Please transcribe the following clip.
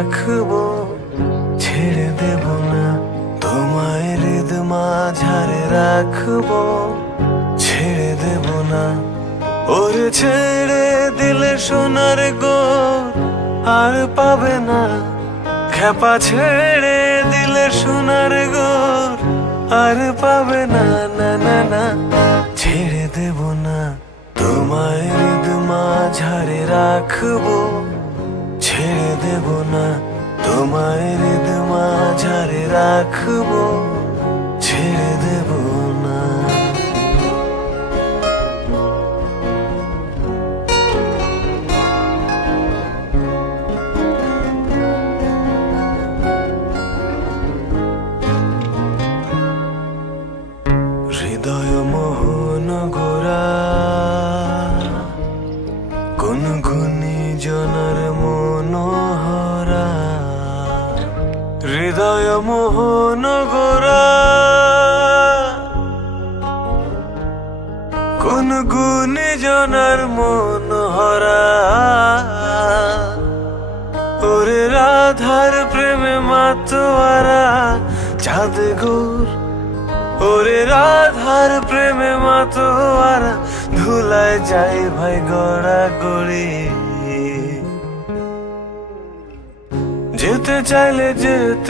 রাখবো, ছেড়ে দেব না তোমায় হৃদ মাঝারে রাখবো, ছেড়ে দেব না। ওরে ছেড়ে দিলে সোনার গোর আর পাবে না, খেপা ছেড়ে দিলে সোনার গোর আর পাবে না, না না না। ছেড়ে দেব না তোমায় হৃদ মাঝারে রাখবো, ছেড়ে দেব না তোমায় হৃদ মাঝারে রাখবো, ছেড়ে দেব না। হৃদয় মোহন গোরা কোন গুণী জনার মনোহরা, হৃদয় মোহন গোরা কোন গুণী জনার মনোহরা। ওরে রাধার প্রেমে মাতোয়ারা চাঁদ গোর, ওরে রাধার প্রেমে মাতোয়ারা ধুলায় যাই ভাই গড়া গড়ি। যেতে চাইলে যেতে